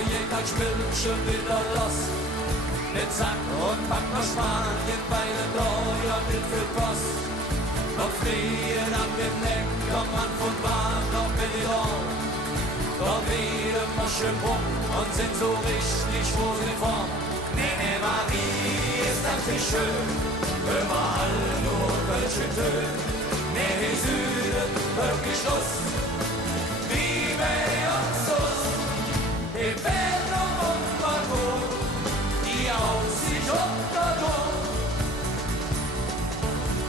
jeder spielt schon wieder los. Mit Sack und Pack nach Spanien, weil er da ja nicht viel Post. Noch Frieden an dem Neck, kommt man von Bahn nach Benidorm. Da wieder Masche rum und sind so richtig wohl in Form. Nee, Marie ist das nicht schön, überall nur welche Töne. Nee, Süden, wirklich Lust, wie bei uns Lust. Ich will noch irgendwo, die Aussicht unter Dom.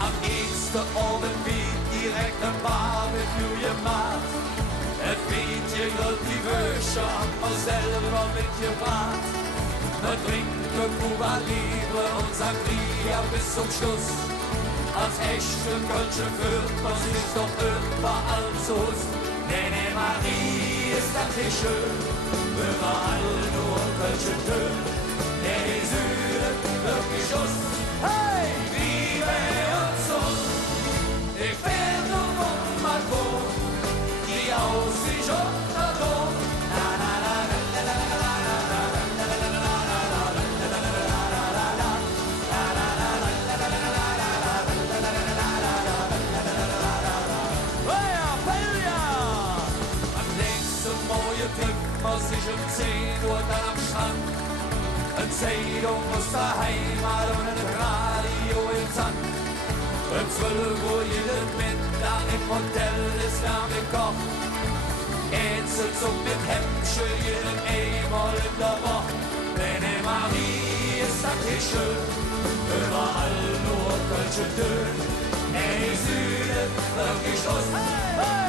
Am nächsten Abend wie direkt ein Barbecue gemacht. Es weht hier grad die Wäsche, haben wir selber mitgebracht. Wir trinken Cuba Libre und Sangria bis zum Schluss. Als echte Kölsche führt man sich doch überall zu Hus. Nee, Marie ist das nicht schön, überall nur Kölsche Töne. Nee, Süden, wirklich Schuss, hey, wie bei uns Hus. Ich fähr nur mal wo, die Aussicht unter Dom. Was ich um 10 Uhr dann am Strand, eine Zeitung aus der Heimat und ein Radio im Sand. Um 12 Uhr jeden Mittag im Hotel ist warm gekocht. Ätzelzug mit Hemmsche jeden einmal in der Woche. Denn in Marie ist das nicht schön, überall nur Kölsche Töne. Ey, Süden, wirklich Lust, hey, hey.